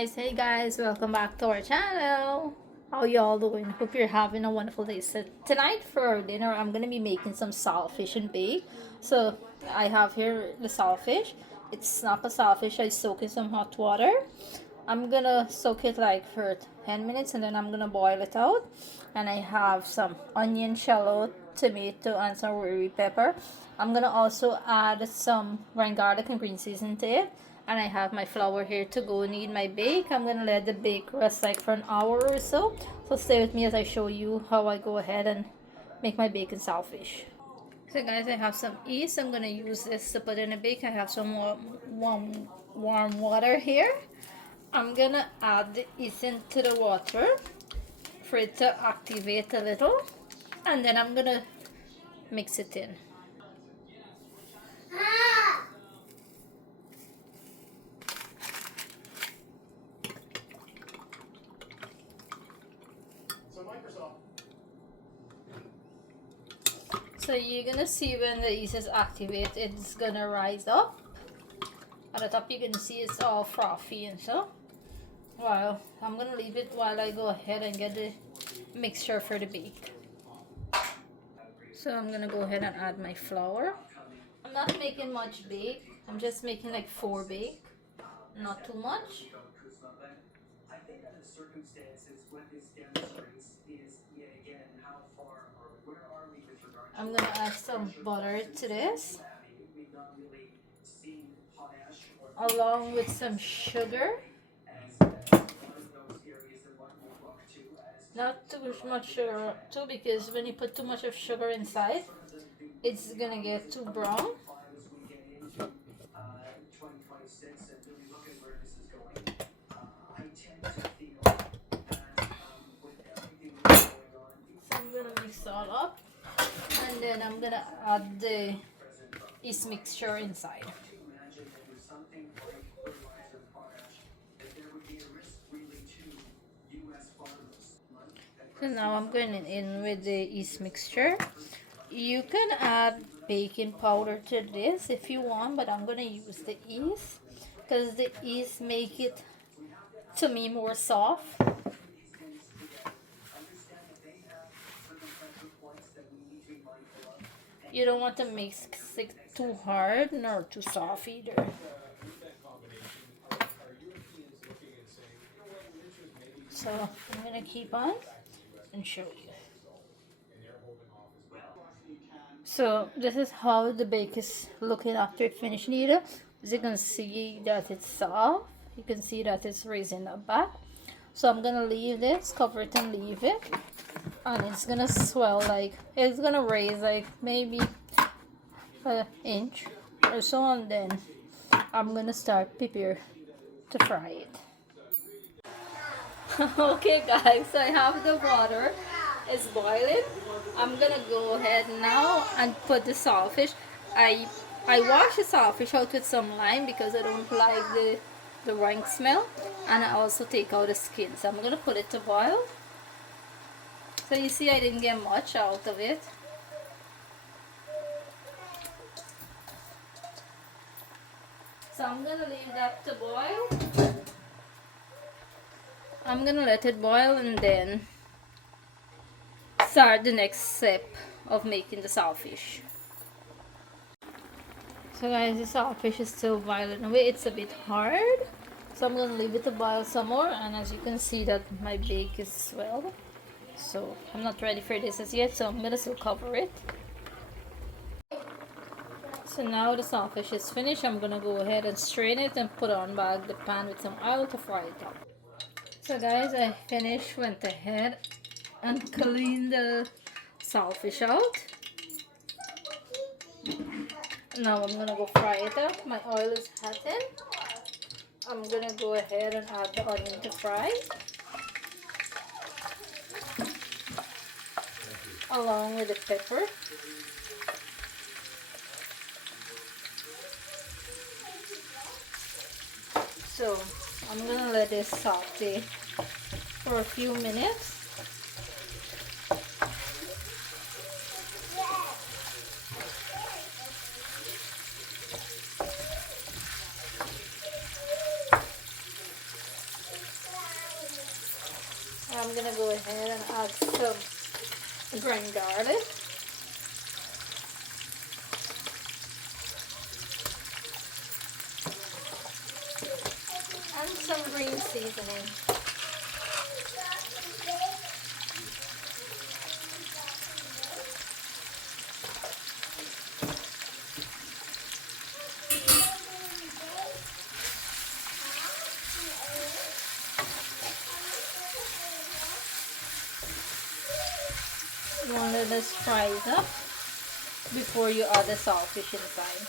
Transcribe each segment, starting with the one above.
Hey guys, welcome back to our channel. How y'all doing? Hope you're having a wonderful day. So tonight for dinner, I'm gonna be making some saltfish and bake. So I have here the saltfish. It's not a saltfish. I soak in some hot water. I'm gonna soak it like for 10 minutes and then I'm gonna boil it out. And I have some onion, shallot, tomato, and some curry pepper. I'm gonna also add some ground garlic and green season to it. And I have my flour here to go need my bake. I'm gonna let the bake rest like for an hour or so. So stay with me as I show you how I go ahead and make my bacon saltfish. So guys, I have some yeast. I'm gonna use this to put in a bake. I have some warm water here. I'm gonna add the yeast into the water for it to activate a little, and then I'm gonna mix it in. So you're gonna see when the yeast is activated, it's gonna rise up. At the top, you can see it's all frothy and so. Well, I'm gonna leave it while I go ahead and get the mixture for the bake. So I'm gonna go ahead and add my flour. I'm not making much bake. I'm just making like 4 bake, not too much. I think that the circumstances what this demonstrates is yet again how far or where are we with regard to. I'm gonna add some butter to this, along with some sugar. Not too much sugar too, because when you put too much of sugar inside, it's gonna get too brown. So I'm gonna mix all up, and then I'm gonna add the yeast mixture inside. So now I'm going in with the yeast mixture. You can add baking powder to this if you want, but I'm gonna use the yeast because the yeast make it, to me, more soft. You don't want to mix it too hard nor too soft either. So I'm gonna keep on and show you. So this is how the bake is looking after it finished needle. As you can see that it's soft. You can see that it's raising up back. So I'm gonna leave this, cover it and leave it. And it's gonna swell, like it's gonna raise like maybe an inch or so, and then I'm gonna start prepare to fry it. Okay guys, so I have the water, it's boiling. I'm gonna go ahead now and put the saltfish. I wash the saltfish out with some lime because I don't like the rank smell, and I also take out the skin. So I'm gonna put it to boil. So you see I didn't get much out of it. So I'm gonna leave that to boil. I'm gonna let it boil and then start the next step of making the saltfish. So guys, the saltfish is still boiling away. It's a bit hard, so I'm gonna leave it to boil some more. And as you can see that my bake is well, so I'm not ready for this as yet, so I'm gonna still cover it. So now the saltfish is finished. I'm gonna go ahead and strain it and put on back the pan with some oil to fry it up. So guys, I finished, went ahead and cleaned the saltfish out. Now I'm gonna go fry it up. My oil is hotting. I'm gonna go ahead and add the onion to fry, along with the pepper. So I'm gonna let this saute for a few minutes. ahead and add some ground garlic and some green seasoning. You want to let this fry it up before you add the saltfish inside.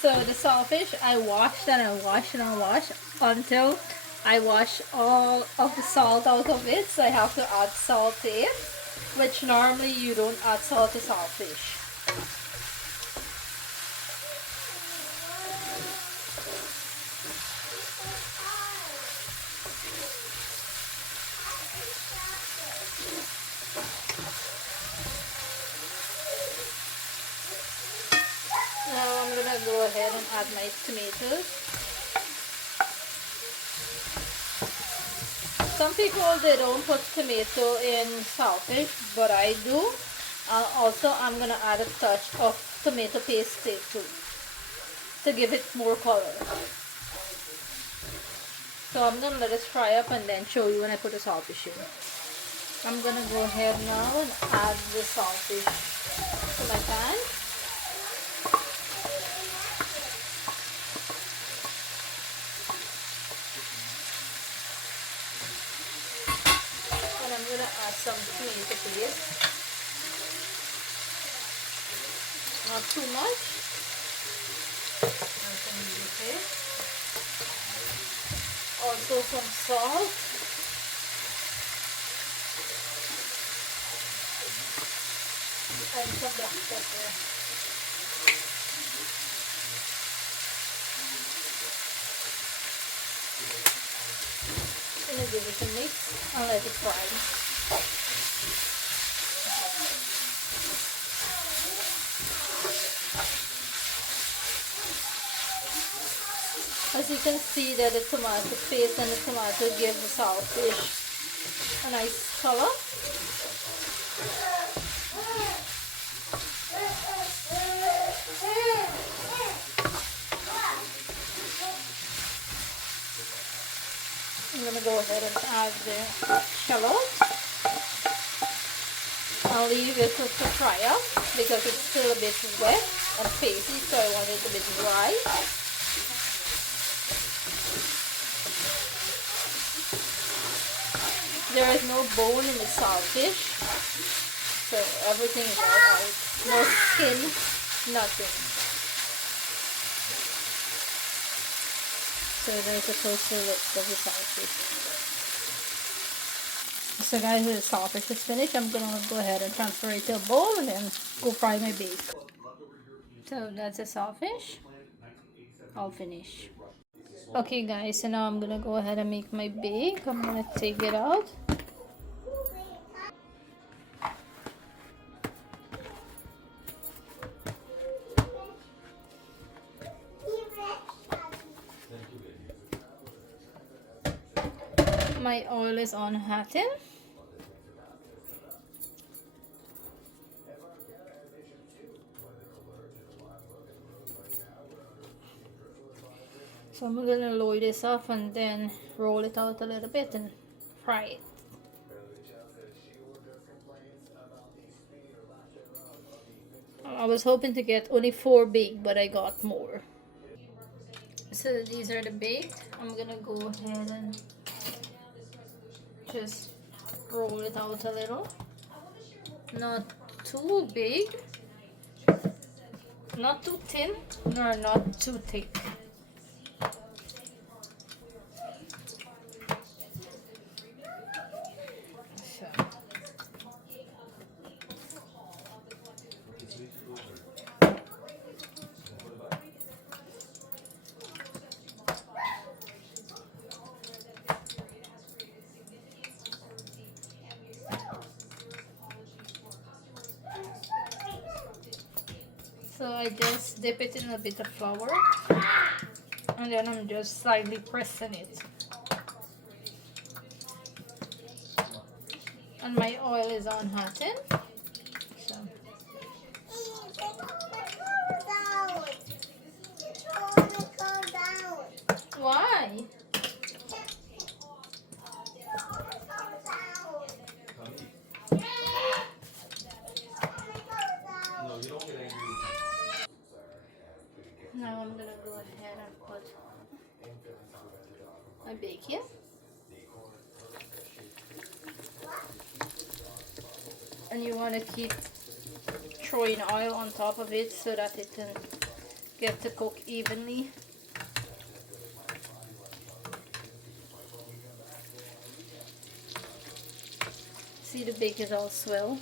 So the saltfish, I washed and I washed and I washed until I wash all of the salt out of it. So I have to add salt to it, which normally you don't add salt to saltfish. Now I'm gonna go ahead and add my tomatoes. Some people, they don't put tomato in saltfish, but I do. Also, I'm gonna add a touch of tomato paste too to give it more color. So I'm gonna let it fry up and then show you when I put the saltfish in. I'm gonna go ahead now and add the saltfish to my pan. And I'm gonna add some tomato paste. Not too much. And some tomato paste. Also some salt. And some black pepper. I'm gonna give it a mix and let it fry. As you can see that the tomato paste and the tomato give the saltfish a nice color. I'm going to go ahead and add the shallot. I'll leave it to fry up because it's still a bit wet and pasty, so I want it a bit dry. There is no bone in the saltfish, so everything is all out. No skin, nothing. So there's a closer look of the saltfish. So guys, the saltfish is finished. I'm gonna go ahead and transfer it to a bowl and then go fry my bake. So that's the saltfish. All finished. Okay guys, so now I'm gonna go ahead and make my bake. I'm gonna take it out. My oil is on hotting. So I'm gonna lower this off and then roll it out a little bit and fry it. I was hoping to get only 4 baked, but I got more. So these are the baked. I'm gonna go ahead and just roll it out a little. Not too big, not too thin, nor not too thick. So I just dip it in a bit of flour and then I'm just slightly pressing it. And my oil is on hotting. So why? Now I'm gonna go ahead and put my bacon. And you want to keep throwing oil on top of it so that it can get to cook evenly. See, the bacon is all swell.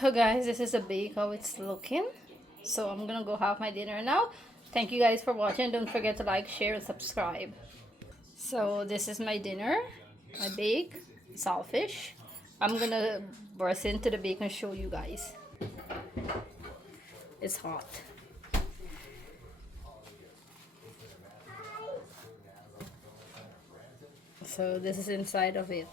So guys, this is a bake how it's looking. So I'm gonna go have my dinner now. Thank you guys for watching. Don't forget to like, share, and subscribe. So this is my dinner, my bake, saltfish. I'm gonna burst into the bake and show you guys. It's hot. So this is inside of it.